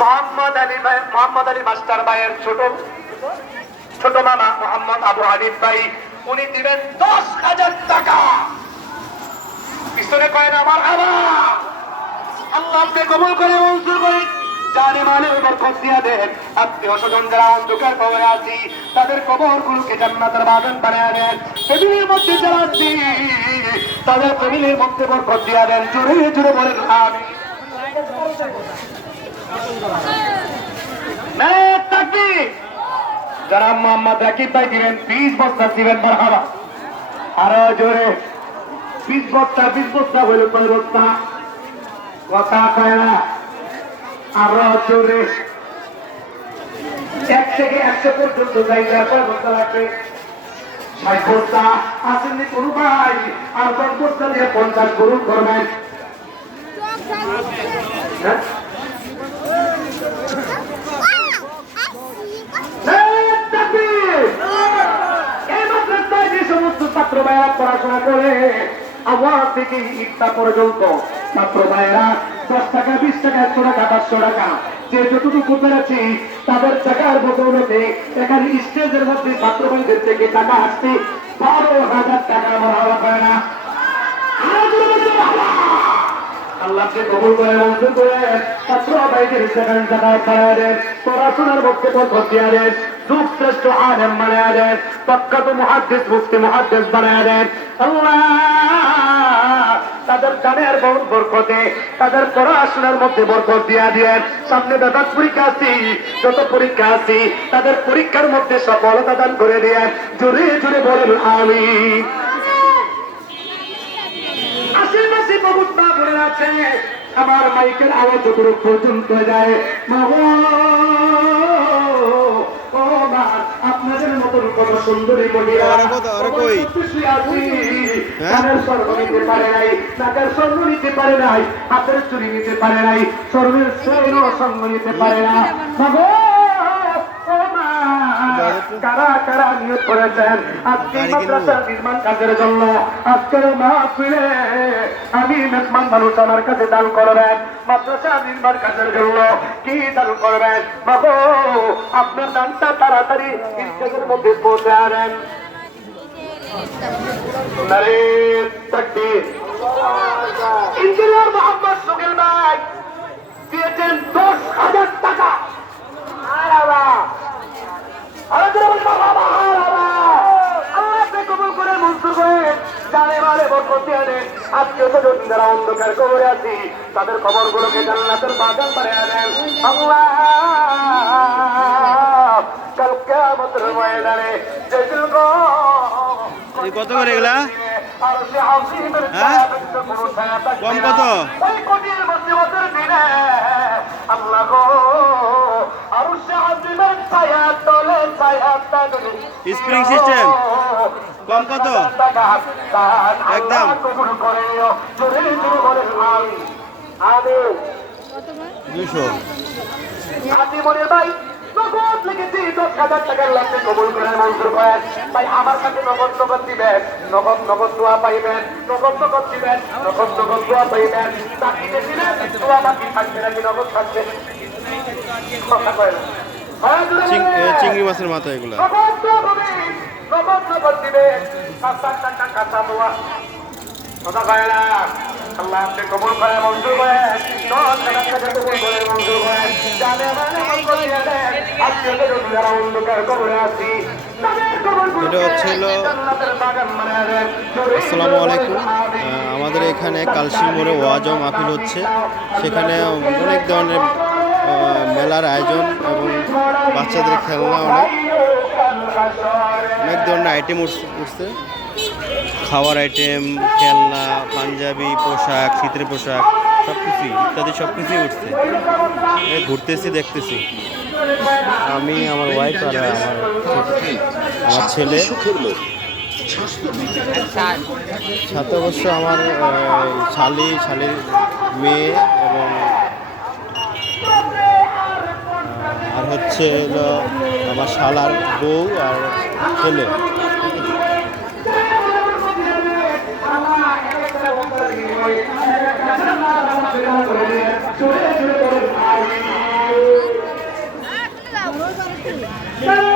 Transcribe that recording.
Mohammad Ali master ভাইয়ের ছোট মামা মোহাম্মদ আবু হানিফ ভাই, উনি দিবেন 10,000 টাকা। পিছনে কয়েন আমার আল্লাহ আপনি কবুল করে মঞ্জুর করে জানে মানে বরকত দিয়া দেন। আত্মীয় স্বজন যারা অন্ধকার কবরে আছি তাদের কবর গুলোকে জান্নাতের বাগান বানিয়ে দেন। ফ্যামিলির মধ্যে যারা আছি তাদের ফ্যামিলির মধ্যে বরকত দিয়া দেন। জোরে জোরে বলেন আমিন। যারা মোহাম্মদ রাকিব ভাই দিবেন 20 বস্তা দিবেন মারহাবা। আরো জোরে 20 বস্তা হইল 5 বস্তা, কথা কয় না। আরো জোরে 1 থেকে 100 পর্যন্ত যাইতে 5 বস্তা লাগবে। 60 বস্তা আসেননি কোনো ভাই, আর 10 বস্তা দিয়ে 50 গ্রহণ করবেন। ছাত্র ভাইয়েরা পড়াশোনা করে আবহাওয়া থেকে ইফতার পর্যন্ত ছাত্র ভাইয়েরা 10 টাকা 20 টাকা 100 টাকা 500 টাকা যে যতটুকু পেরেছি তাদের টাকার বদৌলতে এখানে স্টেজের মধ্যে ছাত্র ভাইদের থেকে টাকা আসছে 12,000 টাকা মহাবা করে না। আল্লাহকে কবুল করে মঞ্জুর করে ছাত্র ভাইদের সেখানে টাকা বাড়ায় দেন, পড়াশোনার মধ্যে বরকত দিয়া দেন, যুগ শ্রেষ্ঠ আলেম বানায় দেন, প্রখ্যাত মুহাদ্দিস মুফতি মুহাদ্দিস বানায় দেন। আল্লাহ তাদের দানের বরকতে তাদের পড়াশোনার মধ্যে বরকত দিয়া দেন। সামনে বেদাত পরীক্ষা আছে, যত পরীক্ষা আছে তাদের পরীক্ষার মধ্যে সফলতা দান করে দেন। জোরে জোরে বলেন আমিন। আশেপাশে বহুত মা বলে আছে, আমার মাইকের আওয়াজ যতটুকু পর্যন্ত যায় আপনাদের মতন কত সুন্দরী মহিলা স্বর্গ নিতে পারে নাই, নাকের স্বর্গ নিতে পারে নাই, হাতের চুরি নিতে পারে নাই, স্বর্গের সঙ্গ নিতে পারে না। কারা কারা নিয়োগ করেছেন আজকে মাদ্রাসার নির্মাণ কাজের জন্য? আজকের মাহফিলে আমি মেহমান মানুষ আমার কাছে দান করবেন মাদ্রাসা নির্মাণ কাজের জন্য। কি দান করবেন বাবু? আপনার দানটা তাড়াতাড়ি স্টেজের মধ্যে পৌঁছে আনেন। ইঞ্জিনিয়ার মোহাম্মদ সুগেল ভাই দিয়েছেন 10,000 টাকা। যারা অন্ধকার কবরে আছি তাদের কবর গুলোকে জান্নাতের বাগান বানিয়ে দেন। আল্লাহ কাল কিয়ামতের ময়দানে কত করে এগুলা? কম কত? আল্লাহ স্প্রিং সিস্টেম কম কত? একদম 200। নগদ লেগেছি 10,000 টাকার লাগবে কবুল করে মঞ্জুর করেন ভাই। আমার কাছে নগদ নগদ দিবেন, নগদ নগদ দোয়া পাইবেন, নগদ নগদ দিবেন, নগদ নগদ দোয়া পাইবেন। বাকি দিলে দোয়া বাকি থাকবে নাকি নগদ থাকবে? কথা কয় না। চিংড়ি মাছের মাথা এগুলা নগদ নগদ দিবেন। 7,000 টাকা কাঁচা দোয়া, কথা কয় না। আল্লাহ আপনি কবুল করে মঞ্জুর করেন, 10,000 টাকা কবুল করে মঞ্জুর করেন। জানে মানে আজকে যারা অন্ধকার কবরে আছি এটা হচ্ছিল। আসসালামু আলাইকুম। আমাদের এখানে কালশি মোড়ে ওয়াজ ও মাহফিল হচ্ছে, সেখানে অনেক ধরনের মেলার আয়োজন এবং বাচ্চাদের খেলনা অনেক ধরনের আইটেম উঠছে, খাওয়ার আইটেম, খেলনা, পাঞ্জাবি পোশাক, শীতের পোশাক সবকিছু ইত্যাদি সবকিছুই উঠছে। ঘুরতেছি দেখতেছি আমি, আমার ওয়াইফ আর আমার ছেলে। সাথে অবশ্য আমার শালির মেয়ে এবং আর হচ্ছে আমার শালার বউ আর ছেলে। চলে কারা